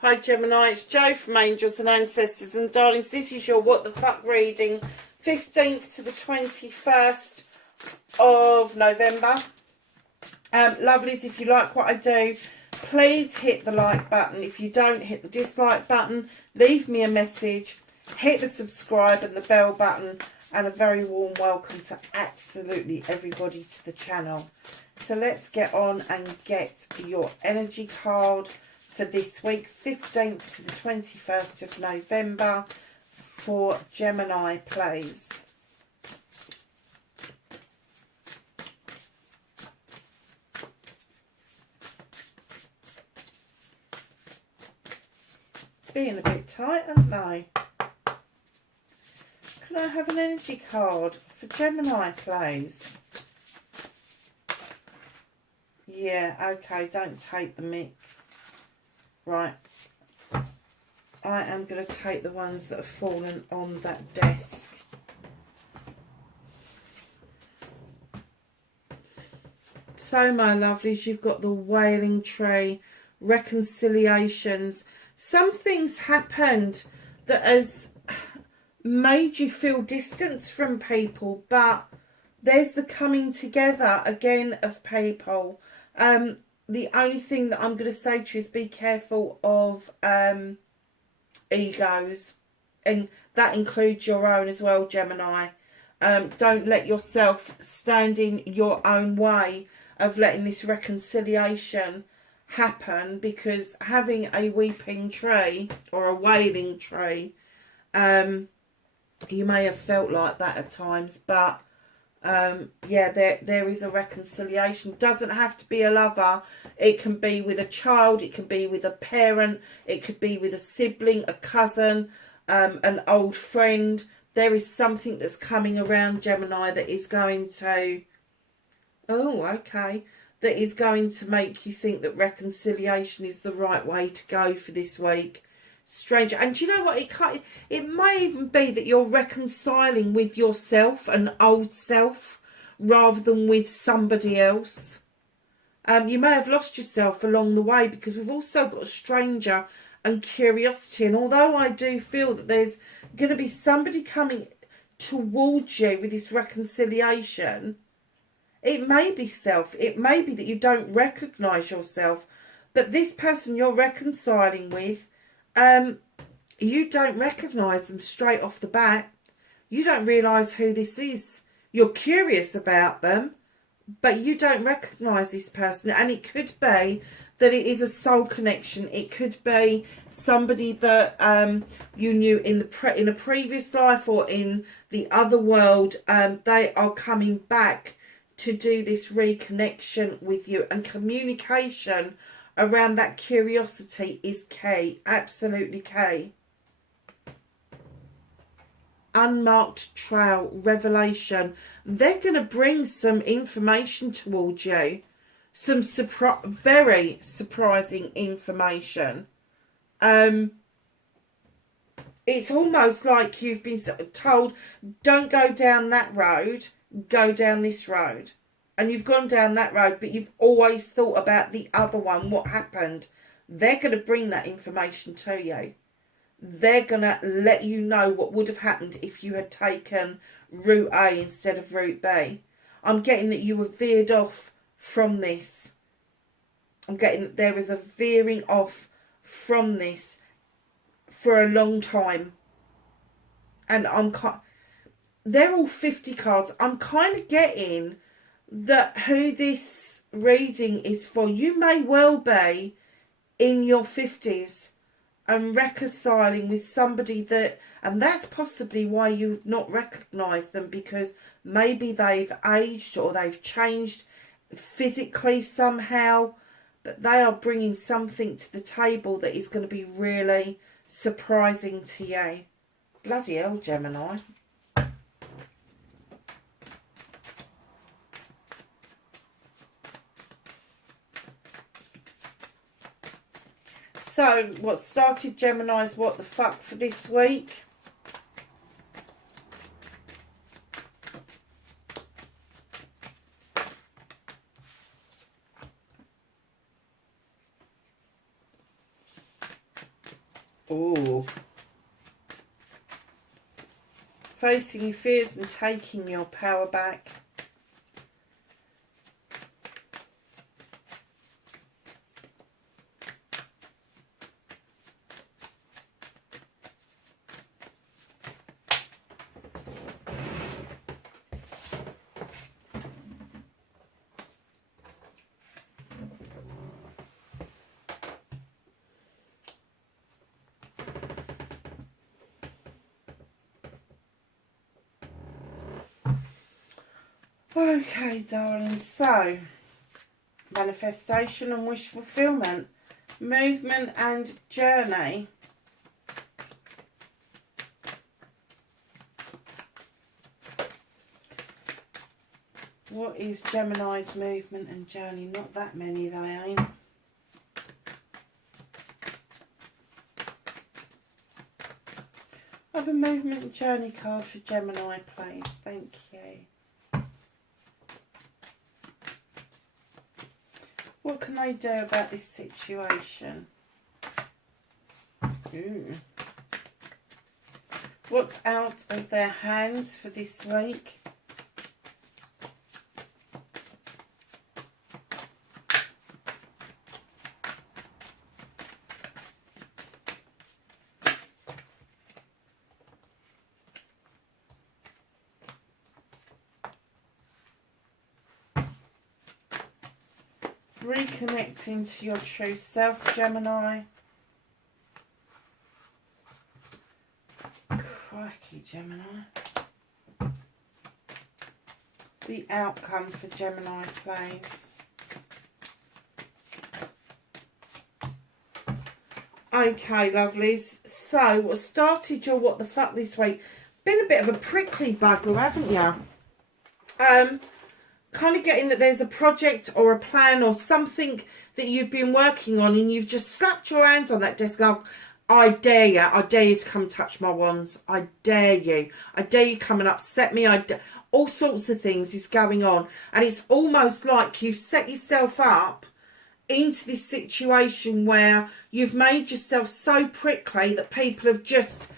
Hi Gemini, it's Jo from Angels and Ancestors and Darlings. This is your What the Fuck reading, 15th to the 21st of November. Lovelies, if you like what I do, please hit the like button. If you don't, hit the dislike button. Leave me a message. Hit the subscribe and the bell button. And a very warm welcome to absolutely everybody to the channel. So let's get on and get your energy card for this week, 15th to the 21st of November for Gemini, please. Being a bit tight, aren't they? Can I have an energy card for Gemini, please? Yeah, okay, don't take the mic. Right, I am going to take the ones that have fallen on that desk. So, my lovelies, you've got the wailing tree, reconciliations. Something's happened that has made you feel distance from people, but there's the coming together again of people. The only thing that I'm going to say to you is be careful of egos, and that includes your own as well, Gemini. Don't let yourself stand in your own way of letting this reconciliation happen, because having a weeping tree or a wailing tree, you may have felt like that at times, but yeah, there is a reconciliation. Doesn't have to be a lover. It can be with a child, it can be with a parent, it could be with a sibling, a cousin, an old friend. There is something that's coming around, Gemini, that is going to, that is going to make you think that reconciliation is the right way to go for this week. Strange. And do you know what, it may even be that you're reconciling with yourself, an old self, rather than with somebody else. You may have lost yourself along the way, because we've also got a stranger and curiosity. And although I do feel that there's going to be somebody coming towards you with this reconciliation, it may be self, it may be that you don't recognise yourself, but this person you're reconciling with, you don't recognise them straight off the bat. You don't realise who this is. You're curious about them, but you don't recognise this person. And it could be that it is a soul connection. It could be somebody that you knew in a previous life or in the other world. They are coming back to do this reconnection with you, and communication around that curiosity is key, absolutely key. Unmarked trail, revelation. They're going to bring some information towards you, some very surprising information. It's almost like you've been told, don't go down that road, go down this road. And you've gone down that road, but you've always thought about the other one, what happened. They're going to bring that information to you. They're going to let you know what would have happened if you had taken route A instead of route B. I'm getting that you were veered off from this. I'm getting that there is a veering off from this for a long time. And they're all 50 cards. I'm kind of getting that who this reading is for. You may well be in your 50s and reconciling with somebody that, and that's possibly why you've not recognised them, because maybe they've aged or they've changed physically somehow, but they are bringing something to the table that is going to be really surprising to you. Bloody hell, Gemini. So, what started Gemini's What the Fuck for this week? Oh. Facing your fears and taking your power back. Okay, darling, so manifestation and wish fulfillment, movement and journey. What is Gemini's movement and journey? Not that many, they ain't. Have a movement and journey card for Gemini, please. Thank you. What can they do about this situation? Ooh. What's out of their hands for this week? Reconnecting to your true self, Gemini. Crikey, Gemini. The outcome for Gemini, please. Okay, lovelies. So, what started your what the fuck this week? Been a bit of a prickly bugger, haven't you? Kind of getting that there's a project or a plan or something that you've been working on and you've just slapped your hands on that desk and go, I dare you to come touch my wands, I dare you come and upset me, all sorts of things is going on, and it's almost like you've set yourself up into this situation where you've made yourself so prickly that people have just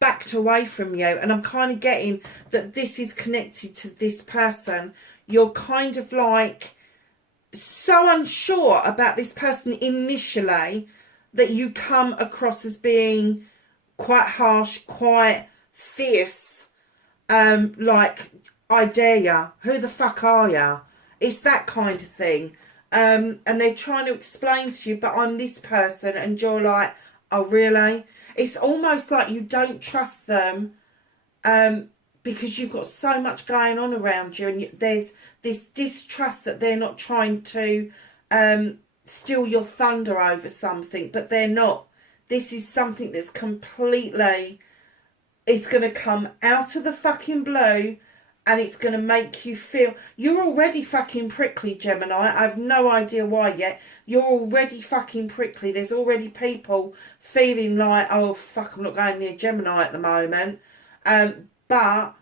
backed away from you. And I'm kind of getting that this is connected to this person. You're kind of like so unsure about this person initially that you come across as being quite harsh, quite fierce, like, I dare ya, who the fuck are ya? It's that kind of thing. And they're trying to explain to you, but I'm this person, and you're like, oh really? It's almost like you don't trust them, because you've got so much going on around you, and there's this distrust that they're not trying to steal your thunder over something, but they're not. This is something that's completely, it's going to come out of the fucking blue, and it's going to make you feel, you're already fucking prickly, Gemini. I have no idea why yet. You're already fucking prickly. There's already people feeling like, oh fuck, I'm not going near Gemini at the moment. But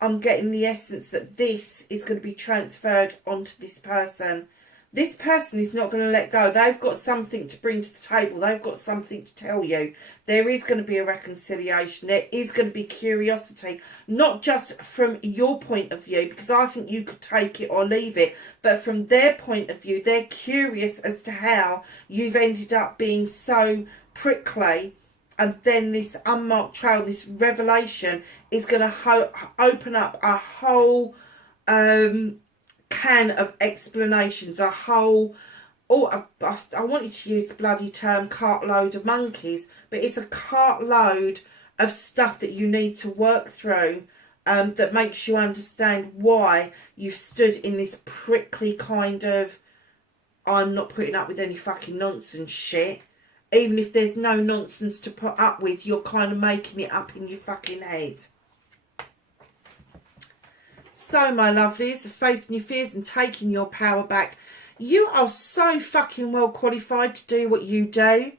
I'm getting the essence that this is going to be transferred onto this person. This person is not going to let go. They've got something to bring to the table. They've got something to tell you. There is going to be a reconciliation. There is going to be curiosity. Not just from your point of view, because I think you could take it or leave it. But from their point of view, they're curious as to how you've ended up being so prickly. And then this unmarked trail, this revelation, is going to open up a whole can of explanations, a whole, I wanted to use the bloody term cartload of monkeys, but it's a cartload of stuff that you need to work through, that makes you understand why you've stood in this prickly kind of, I'm not putting up with any fucking nonsense shit. Even if there's no nonsense to put up with, you're kind of making it up in your fucking head. So, my lovelies, facing your fears and taking your power back. You are so fucking well qualified to do what you do.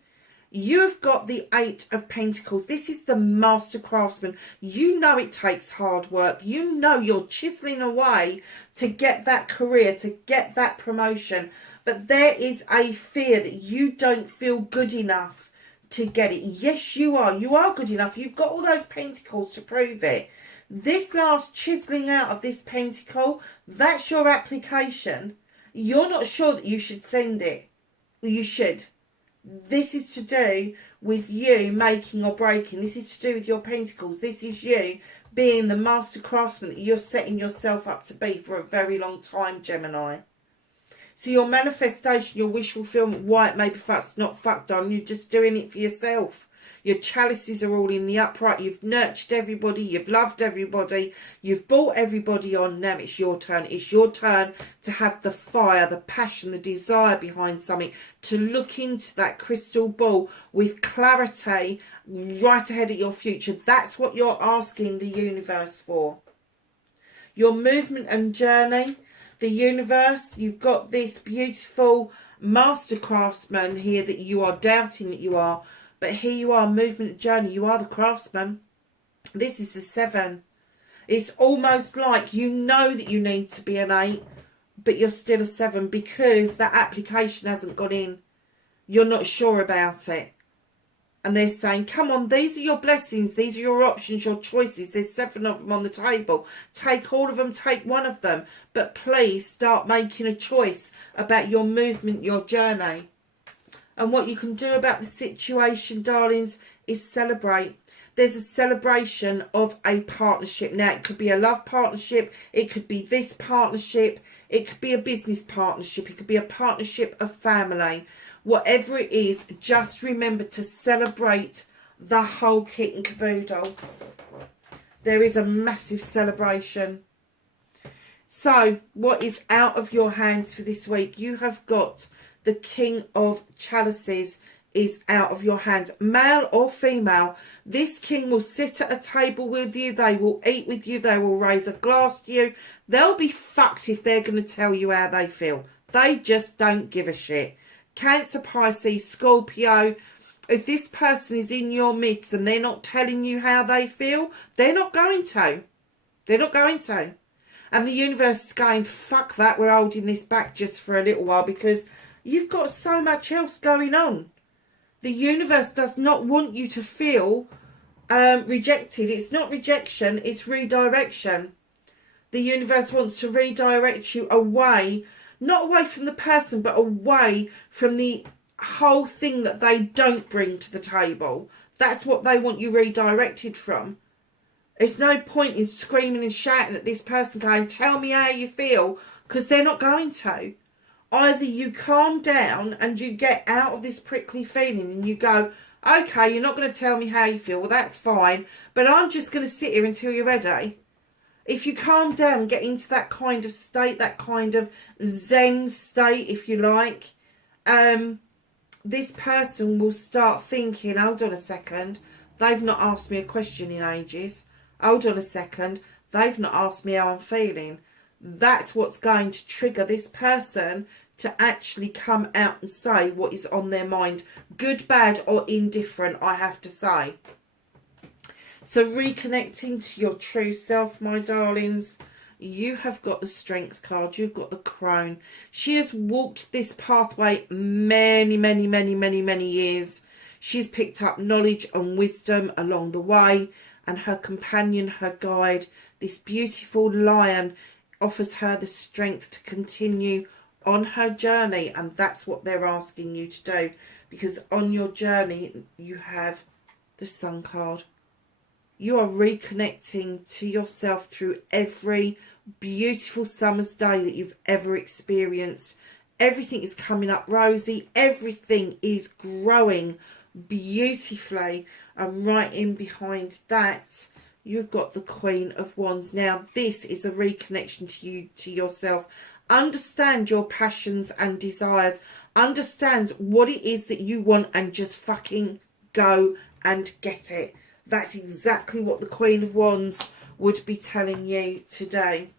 You've got the 8 of Pentacles. This is the master craftsman. You know it takes hard work. You know you're chiseling away to get that career, to get that promotion. But there is a fear that you don't feel good enough to get it. Yes, you are. You are good enough. You've got all those pentacles to prove it. This last chiseling out of this pentacle, that's your application. You're not sure that you should send it. You should. This is to do with you making or breaking. This is to do with your pentacles. This is you being the master craftsman that you're setting yourself up to be for a very long time, Gemini. So your manifestation, your wish fulfillment, why it may be fucked, not fucked on, you're just doing it for yourself. Your chalices are all in the upright. You've nurtured everybody. You've loved everybody. You've brought everybody on. Now it's your turn. It's your turn to have the fire, the passion, the desire behind something. To look into that crystal ball with clarity right ahead of your future. That's what you're asking the universe for. Your movement and journey. The universe, you've got this beautiful master craftsman here that you are doubting that you are. But here you are, movement journey. You are the craftsman. This is the 7. It's almost like you know that you need to be an 8, but you're still a 7 because that application hasn't gone in. You're not sure about it. And they're saying, come on, these are your blessings. These are your options, your choices. There's 7 of them on the table. Take all of them, take one of them. But please start making a choice about your movement, your journey. And what you can do about the situation, darlings, is celebrate. There's a celebration of a partnership. Now, it could be a love partnership. It could be this partnership. It could be a business partnership. It could be a partnership of family. Whatever it is, just remember to celebrate the whole kit and caboodle. There is a massive celebration. So, what is out of your hands for this week? You have got the King of Chalices is out of your hands. Male or female, this king will sit at a table with you. They will eat with you. They will raise a glass to you. They'll be fucked if they're going to tell you how they feel. They just don't give a shit. Cancer, Pisces, Scorpio, if this person is in your midst and they're not telling you how they feel, they're not going to. They're not going to. And the universe is going, fuck that, we're holding this back just for a little while because you've got so much else going on. The universe does not want you to feel rejected. It's not rejection, it's redirection. The universe wants to redirect you away, not away from the person, but away from the whole thing that they don't bring to the table. That's what they want you redirected from. There's no point in screaming and shouting at this person going, tell me how you feel, because they're not going to. Either you calm down and you get out of this prickly feeling and you go, okay, you're not going to tell me how you feel. Well, that's fine. But I'm just going to sit here until you're ready. If you calm down and get into that kind of state, that kind of zen state, if you like, this person will start thinking, hold on a second, they've not asked me a question in ages. Hold on a second, they've not asked me how I'm feeling. That's what's going to trigger this person to actually come out and say what is on their mind. Good, bad or indifferent, I have to say. So reconnecting to your true self, my darlings. You have got the Strength card. You've got the Crone. She has walked this pathway many, many, many, many, many years. She's picked up knowledge and wisdom along the way. And her companion, her guide, this beautiful lion, offers her the strength to continue on her journey. And that's what they're asking you to do. Because on your journey, you have the Sun card. You are reconnecting to yourself through every beautiful summer's day that you've ever experienced. Everything is coming up rosy. Everything is growing beautifully. And right in behind that, you've got the Queen of Wands. Now, this is a reconnection to you, to yourself. Understand your passions and desires. Understand what it is that you want and just fucking go and get it. That's exactly what the Queen of Wands would be telling you today.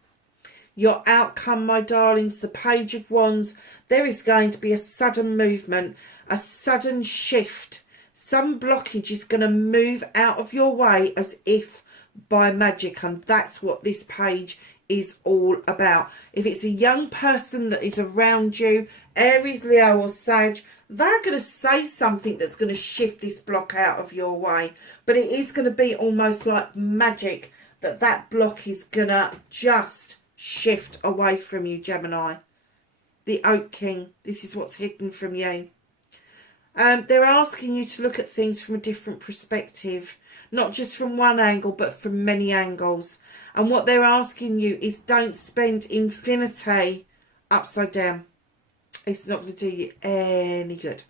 Your outcome, my darlings, the Page of Wands, there is going to be a sudden movement, a sudden shift. Some blockage is going to move out of your way as if by magic, and that's what this page is all about. If it's a young person that is around you, Aries, Leo or Sag, They're going to say something that's going to shift this block out of your way. But it is going to be almost like magic that that block is going to just shift away from you, Gemini. The Oak King, this is what's hidden from you. They're asking you to look at things from a different perspective. Not just from one angle, but from many angles. And what they're asking you is don't spend infinity upside down. It's not going to do you any good.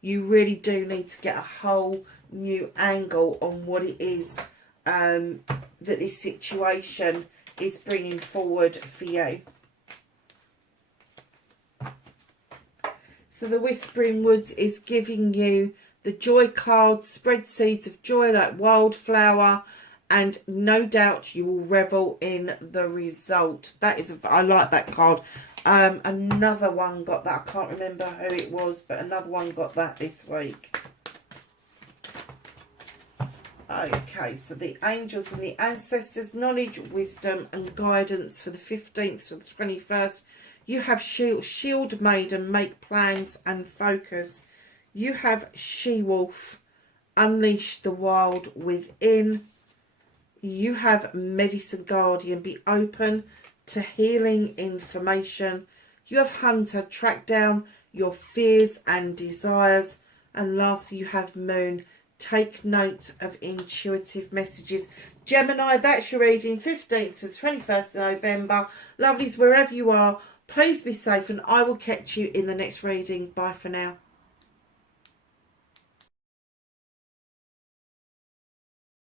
You really do need to get a whole new angle on what it is that this situation is bringing forward for you. So the Whispering Woods is giving you the joy card, spread seeds of joy like wildflower, and no doubt you will revel in the result. That is, I like that card. Another one got that. I can't remember who it was, but another one got that this week. Okay, so the angels and the ancestors, knowledge, wisdom and guidance for the 15th to the 21st. You have Shield Maiden, make plans and focus. You have She-Wolf, unleash the wild within. You have Medicine Guardian, be open to healing information. You have Hunter, track down your fears and desires. And lastly, you have Moon, take note of intuitive messages. Gemini, that's your reading, 15th to the 21st of November. Lovelies, wherever you are, please be safe, and I will catch you in the next reading. Bye for now.